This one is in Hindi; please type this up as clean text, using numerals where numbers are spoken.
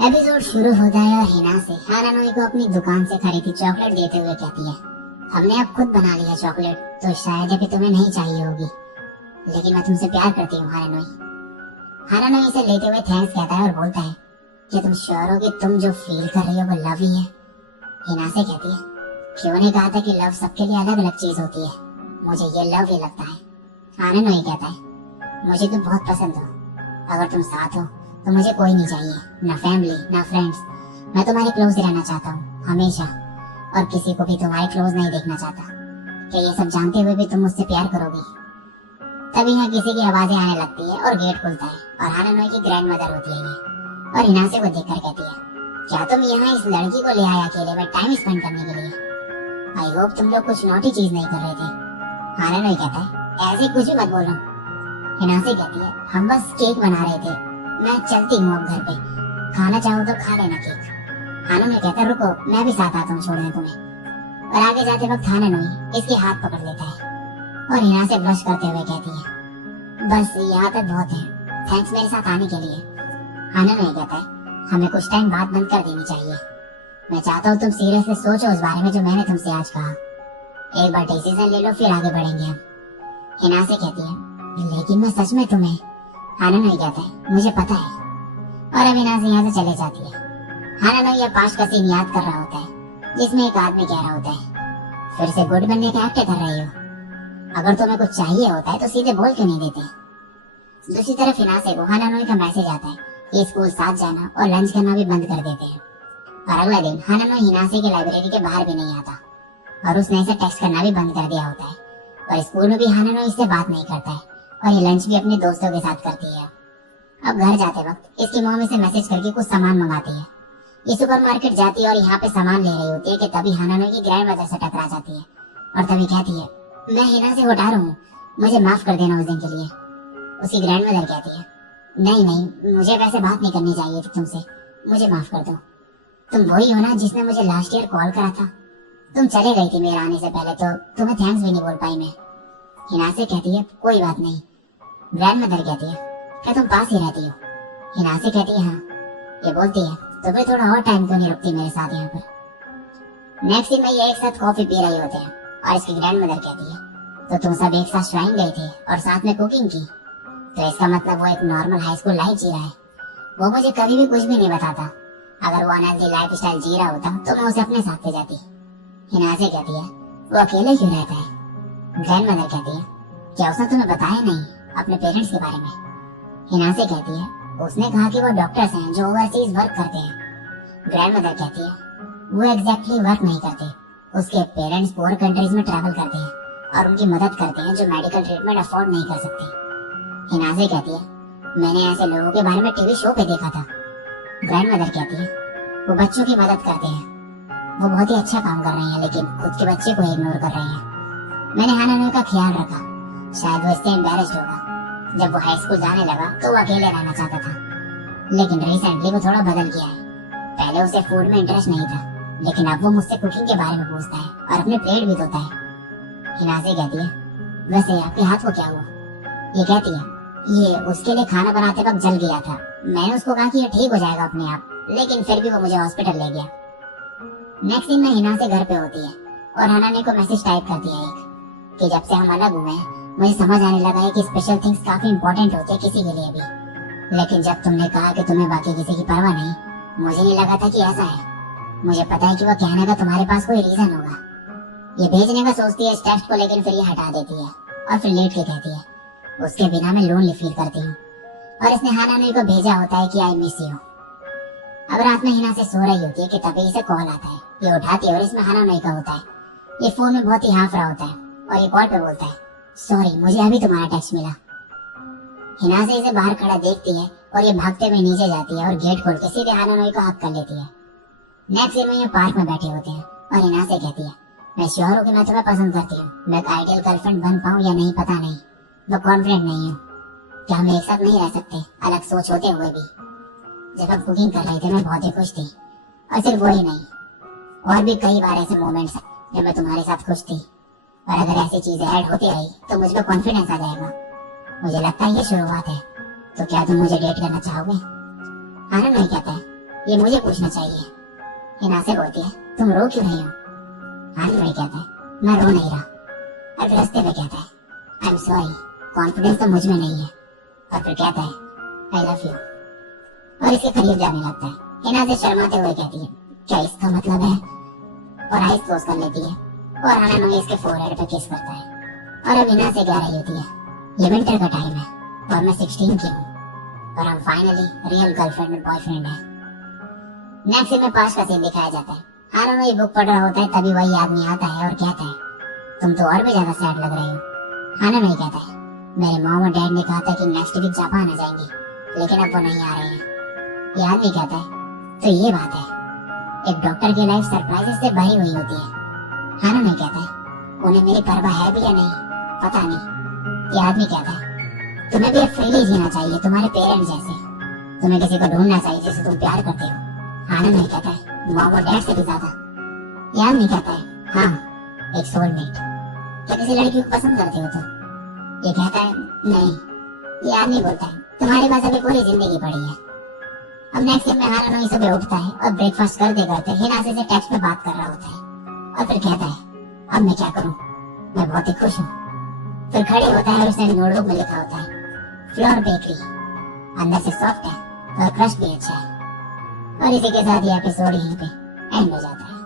एपिसोड शुरू होता है और हिना से हानानोई को अपनी दुकान से खरीदी चॉकलेट देते हुए कहती है, हमने अब खुद बना लिया चॉकलेट, तो शायद अभी तुम्हें नहीं चाहिए होगी, लेकिन मैं तुमसे प्यार करती हूँ हानानोई। हानानोई इसे लेते हुए थैंक्स कहता है और बोलता है कि तुम श्योर हो कि तुम जो फील कर रही हो वो लव ही है। हिना से कहती है, क्यों ने कहा था कि लव सबके लिए अलग अलग चीज होती है, मुझे ये लव ही लगता है। हानानोई कहता है, मुझे तुम बहुत पसंद हो, अगर तुम साथ हो तो मुझे कोई नहीं चाहिए, ना फैमिली ना फ्रेंड्स। मैं तुम्हारे क्लोज रहना चाहता हूँ हमेशा, और किसी को भी तुम्हारे क्लोज नहीं देखना चाहता। क्या ये सब जानते हुए भी तुम मुझसे प्यार करोगी? तभी यहाँ किसी की आवाजें आने लगती है और गेट खुलता है और हानानोई की ग्रैंड मदर होती है ये, और हिना से वो देखकर कहती है, क्या तुम यहाँ इस लड़की को ले आए अकेले में टाइम स्पेंड करने के लिए? आई होप तुम लोग कुछ नॉटी चीज नहीं कर रहे थे। हानानोई कहता है, ऐसे कुछ भी मत बोलो। हिना से कहती है, हम बस केक बना रहे थे, मैं चलती हूँ अब घर पे, खाना चाहो तो खा लेना केक। हानानोई कहता है, रुको मैं भी साथ आता हूँ छोड़ने तुम्हें। और आगे जाते वक्त हानानोई इसके हाथ पकड़ लेता है और हिना से ब्रश करते हुए कहती है, बस यहाँ तक बहुत है, थैंक्स मेरे साथ आने के लिए। हानानोई कहता है, हमें कुछ टाइम बात बंद कर देनी चाहिए, मैं चाहता हूँ तुम सीरियसली सोचो उस बारे में जो मैंने तुमसे आज कहा। एक बार डिसीजन ले लो फिर आगे बढ़ेंगे हम। हिना से कहती है, लेकिन मैं सच में तुम्हें। हानानोई कहता है, मुझे पता है। और अब हिना से यहाँ से चले जाती है। हानानोई यह पास्ट का सीन याद कर रहा होता है जिसमें एक आदमी कह रहा होता है, फिर से गुड बनने का एक्ट कर रही हो, अगर तुम्हें कुछ चाहिए होता है तो सीधे बोल क्यों नहीं देते। दूसरी तरफ हिना से को हानानोई का मैसेज आता है कि स्कूल साथ जाना और लंच करना भी बंद कर देते हैं। और अगला दिन हानानोई हिनासे की लाइब्रेरी के बाहर भी नहीं आता और उसने इसे टेक्स्ट करना भी बंद कर दिया होता है। और स्कूल में भी हानानोई इससे बात नहीं करता है और ये लंच भी अपने दोस्तों के साथ करती है। अब घर जाते वक्त इसकी मॉम इसे मैसेज करके कुछ सामान मंगाती है। ये सुपरमार्केट जाती है और यहाँ पे सामान ले रही होती है कि तभी हानानोई की ग्रैंड मदर से टकरा जाती है और तभी कहती है, मैं हिना से उठा रहा हूँ, मुझे माफ कर देना उस दिन के लिए। उसकी ग्रैंड मदर कहती है, नहीं नहीं, मुझे वैसे बात नहीं करनी चाहिए थी तुमसे, मुझे माफ कर दो। तुम वही हो ना जिसने मुझे लास्ट ईयर कॉल करा था? तुम चले गई थी मेरे आने से पहले तो तुम्हें थैंक्स भी नहीं बोल पाई मैं। हिना से कहती है, कोई बात नहीं। ग्रैंड मदर कहती है, क्या तुम पास ही रहती हो? हिना से कहती है, हाँ। ये बोलती है, तो फिर थोड़ा और टाइम क्यों नहीं रुकती मेरे साथ यहाँ पर? नेक्स्ट दिन में ये एक साथ कॉफी पी रहे होते हैं और इसकी ग्रैंड मदर कहती है, तो तुम सब एक साथ श्राइन गए थे और साथ में कुकिंग की, तो इसका मतलब वो एक नॉर्मल हाई स्कूल लाइफ जी रहा है। वो मुझे कभी भी कुछ भी नहीं बताता, अगर वो अनहेल्दी लाइफ स्टाइल जी रहा होता तो मैं उसे अपने साथ ले जाती। हिना से कहती है, वो अकेले क्यों रहता है? ग्रैंड मदर कहती है, क्या उसने तुम्हें बताया नहीं अपने पेरेंट्स के बारे में? हिना से कहती है, उसने कहा कि वो डॉक्टर्स हैं जो ओवरसीज वर्क करते हैं। ग्रैंड मदर कहती है, वो एग्जैक्टली वर्क नहीं करते, उसके पेरेंट्स पुअर कंट्रीज में ट्रैवल करते हैं और उनकी मदद करते हैं जो मेडिकल ट्रीटमेंट अफोर्ड नहीं कर सकते। हिना से कहती है, मैंने ऐसे लोगों के बारे में टीवी शो पे देखा था। ग्रैंड मदर कहती है, वो बच्चों की मदद करते हैं, वो बहुत ही अच्छा काम कर रहे हैं लेकिन खुद के बच्चे को इग्नोर कर रहे हैं। मैंने हानानोई का ख्याल रखा, शायद वो इससे एम्बैरेस्ड होगा। जब वो हाई स्कूल जाने लगा तो वो अकेले रहना चाहता था, लेकिन रिसेंटली वो थोड़ा बदल गया है। पहले उसे फूड में इंटरेस्ट नहीं था, लेकिन अब वो मुझसे कुकिंग के बारे में पूछता है और अपने प्लेट भी धोता है। हिना से कहती है, वैसे आपके हाथ को क्या हुआ? ये कहती है, ये उसके लिए खाना बनाते वक्त जल गया था, मैंने उसको कहा कि ये ठीक हो जाएगा अपने आप, लेकिन फिर भी वो मुझे हॉस्पिटल ले गया। नेक्स्ट दिन में हिना से घर पे होती है और हानानोई को मैसेज टाइप करती है एक, कि जब से हम अलग हुए हैं मुझे समझ आने लगा है कि स्पेशल थिंग्स काफी इंपॉर्टेंट होती है किसी के लिए भी, लेकिन जब तुमने कहा कि तुम्हें बाकी किसी की परवाह नहीं, मुझे नहीं लगा था कि ऐसा है। मुझे पता है कि वो कहने का तुम्हारे पास कोई रीजन होगा। ये भेजने का सोचती है इस टेक्स्ट को, लेकिन फिर ये हटा देती है और फिर लेट के कहती है, उसके बिना मैं लोनली फील करती हूँ। और इसने हानानोई को भेजा होता है कि आई मिस यू। अब रात में हिना से सो रही होती है कि तभी इसे कॉल आता है। ये उठाती है और इसमें हानानोई का होता है। ये फोन में बहुत ही हाफ रहा होता है और ये कॉल पे बोलता है, सॉरी मुझे अभी तुम्हारा टेक्स्ट मिला। हिना से इसे बाहर खड़ा देखती है और ये भागते हुए नीचे जाती है और गेट खोल के सीधे हानानोई को हक कर लेती है। नेक्स्ट दिन में ये पार्क में बैठे होते हैं और हिना से कहती है, मैं श्योर हूँ कि मैं तुम्हें पसंद करती हूँ, मैं एक आइडियल गर्लफ्रेंड बन पाऊँ या नहीं पता नहीं, मैं कॉन्फिडेंट नहीं हूँ। क्या हम एक साथ नहीं रह सकते अलग सोच होते हुए भी? जब हम कुकिंग कर रहे थे मैं बहुत ही खुश थी, और सिर्फ वही नहीं, और भी कई बार ऐसे मोमेंट्स हैं जब मैं तुम्हारे साथ खुश थी, और अगर ऐसी चीजें ऐड होती रही तो मुझ में कॉन्फिडेंस आ जाएगा। मुझे लगता है ये शुरुआत है, तो क्या तुम मुझे डेट करना चाहोगे? हानानोई कहता है, ये मुझे पूछना चाहिए। हिना से बोलती है, तुम रो क्यों रही हो? हाननोई कहता है, मैं रो नहीं रहा। अब रास्ते में कहता है, आई एम सॉरी, कॉन्फिडेंस तो मुझ में नहीं है। और फिर कहता है, आई लव यू, और इसके करीब जाने लगता है। हिना से शर्माते हुए कहती है, क्या इसका मतलब है? और आइस क्लोज कर लेती है और हाननोई इसके फोरहेड पे किस करता है। और अब हिना से कह रही होती है, ये विंटर का टाइम है और मैं 16 की हूँ और हम फाइनली रियल गर्लफ्रेंड और बॉयफ्रेंड है। नेक्स्ट सीन में पास का सीन दिखाया जाता है। हाननोई बुक पढ़ रहा होता है, तभी वही आदमी आता है और कहता है, तुम तो और भी ज्यादा सैड लग रही हो। हाननोई कहता है, मेरे मॉम और डैड ने कहा था कि नेक्स्ट वीक जापान आ जाएंगे, लेकिन अब वो नहीं आ रहे हैं। ये आदमी कहता है, तो ये बात है, एक डॉक्टर की लाइफ सरप्राइजेस से भरी हुई होती है। हाननोई कहता है, उन्हें मेरी परवाह है भी या नहीं, पता नहीं। ये आदमी कहता है, तुम्हें भी फ्रीली जीना चाहिए, तुम्हारे पेरेंट्स जैसे। तुम्हें किसी को ढूंढना चाहिए जिसे तुम प्यार करते हो। हाननोई कहता है, मॉम और डैड से भी ज्यादा। ये आदमी कहता है, हाँ, एक सोलमेट। क्या किसी लड़की को पसंद करते हो तो? ये कहता है, नहीं। ये आदमी बोलता है, तुम्हारे पास अभी पूरी जिंदगी पड़ी है। अब नेक्स्ट सीन में हाननोई सुबह उठता है और ब्रेकफास्ट करते करते हिनासे से टेक्स्ट में बात कर रहा होता है और फिर कहता है, अब मैं क्या करूं, मैं बहुत ही खुश हूँ। फिर खड़े होता है और उसने नोटबुक में लिखा होता है, फ्लोर बेकरी, अंदर से सॉफ्ट है और क्रस्ट भी अच्छा है। और इसी के साथ ये एपिसोड यहीं पे एंड हो जाता है।